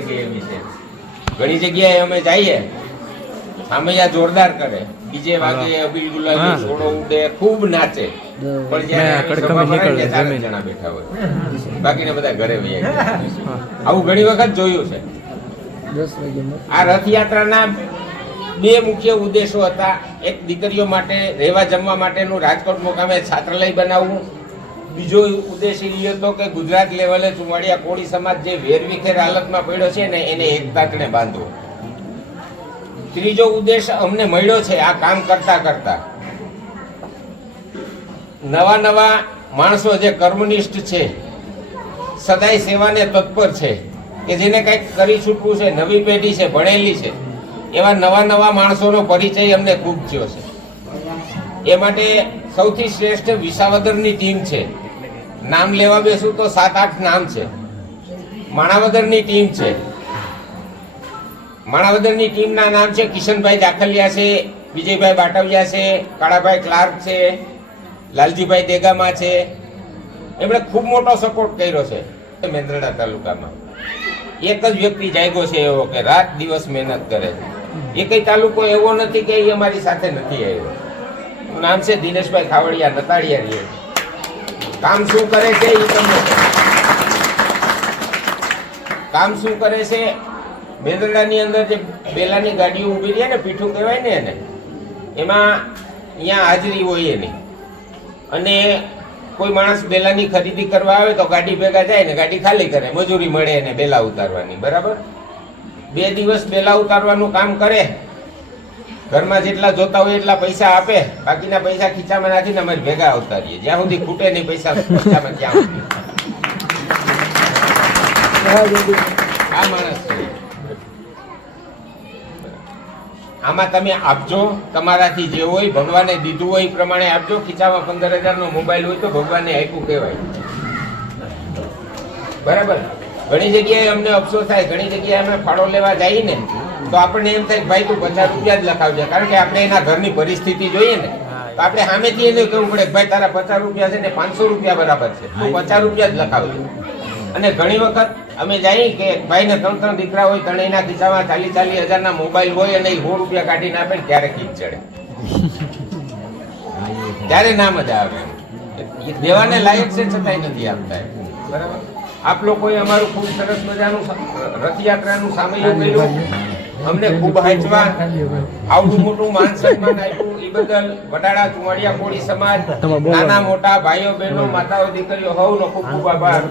પડી ગઈ એવી છે. ઘણી જગ્યાએ અમે જઈએ સામૈયા જોરદાર કરે. બીજે વાગે અબીલ ગુલાબી. સોડો ઉડે ખૂબ નાચે. પણ જ્યારે જણા બેઠા હોય. બાકીના બધા ઘરે વહી આવું ઘણી વખત જોયું છે. આ રથયાત્રાના બે મુખ્ય ઉદ્દેશો હતા. એક દીકરીઓ માટે રહેવા જમવા માટેનું રાજકોટ મુકામે છાત્રાલય બનાવવું બીજો ઉદ્દેશ એ હતો કે ગુજરાત લેવલે ચુંવાડિયા કોળી સમાજ જે વેરવિખેર હાલતમાં પડ્યો છે ને, એને એકતાટણે બાંધવો. ત્રીજો ઉદ્દેશ અમને મળ્યો છે આ કામ કરતા કરતા. નવા નવા માણસો જે કર્મનિષ્ઠ છે, સદાય સેવાને તત્પર છે, કે જેને કંઈક કરી છૂટવું છે, નવી પેઢી છે, ભણેલી છે, એવા નવા નવા માણસોનો પરિચય અમને ખૂબ થયો છે. એ માટે સૌથી શ્રેષ્ઠ વિસાવદરની ટીમ છે. નામ લેવા બેસું તો સાત આઠ નામ છે. માણાવદરની ટીમ છે. માણાવદરની ટીમના નામ છે, કિશનભાઈ દાખલિયા છે, વિજયભાઈ બાટવિયા છે, કાળાભાઈ ક્લાર્ક છે, લાલજીભાઈ દેગામા છે. એમણે ખૂબ મોટો સપોર્ટ કર્યો છે મેંદરડા તાલુકામાં. એક જ વ્યક્તિ જાગ્યો છે એવો કે રાત દિવસ મહેનત કરે છે. એ કઈ તાલુકો એવો નથી કે એ અમારી સાથે નથી આવ્યો. નામ છે દિનેશભાઈ ખાવડિયા, નતાળિયા કામ શું કરે છે એ તમને કામ શું કરે છે? મેંદરડાની અંદર જે બેલાની ગાડીઓ ઊભી રહી ને, પીઠું કહેવાય ને એને, એમાં અહીંયા હાજરી હોય એની. અને કોઈ માણસ બેલાની ખરીદી કરવા આવે તો ગાડી ભેગા જાય ને, ગાડી ખાલી કરે, મજૂરી મળે એને બેલા ઉતારવાની, બરાબર? બે દિવસ બેલા ઉતારવાનું કામ કરે ઘરમાં જેટલા જોતા હોય એટલા પૈસા આપે. બાકીના પૈસા ખીચામાં નાખીને અમારે ભેગા રહીએ જ્યાં સુધી ખૂટે નહીં પૈસા, ખીચામાં ત્યાં આ માણસ આમાં તમે આપજો, તમારાથી જે હોય, ભગવાને દીધું હોય એ પ્રમાણે આપજો. ખીચામાં પંદર હજારનો મોબાઈલ હોય તો ભગવાને આપ્યું કહેવાય. બરાબર? ઘણી જગ્યાએ અમને અફસોસ થાય. ઘણી જગ્યાએ અમે ફાળો લેવા જઈએ ને. તો આપણને એમ થાય ભાઈ તું પચાસ રૂપિયા જ લખાવજે કારણ કે આપણે એના ઘરની પરિસ્થિતિ જોઈએ ને તો આપણે સામેથી એને કહેવું પડે કે ભાઈ તારા પચાસ રૂપિયા છે ને પાંચસો રૂપિયા બરાબર છે તું પચાસ રૂપિયા જ લખાવજે. અને ઘણી વખત અમે જઈએ કે ભાઈને ત્રણ ત્રણ દીકરા હોય ત્રણેયના ખિસ્સામાં ચાલીસ ચાલીસ હજારના મોબાઈલ હોય અને એ સો રૂપિયા કાઢીને આપે ને ત્યારે કીક ચડે. ત્યારે ના મજા આવે. દેવાને લાયક છે છતાંય નથી આપતા. બરાબર. આપ લોકોએ અમારું ખૂબ સરસ મજાનું રથયાત્રાનું સામયિક કર્યું. અમને ખૂબ હાંચવા આવડું મોટું માન સન્માન આપ્યું. એ બદલ વડાળા ચુવાડિયા કોળી સમાજ નાના મોટા ભાઈઓ બહેનો માતાઓ દીકરીઓ હવનો ખૂબ ખૂબ આભાર.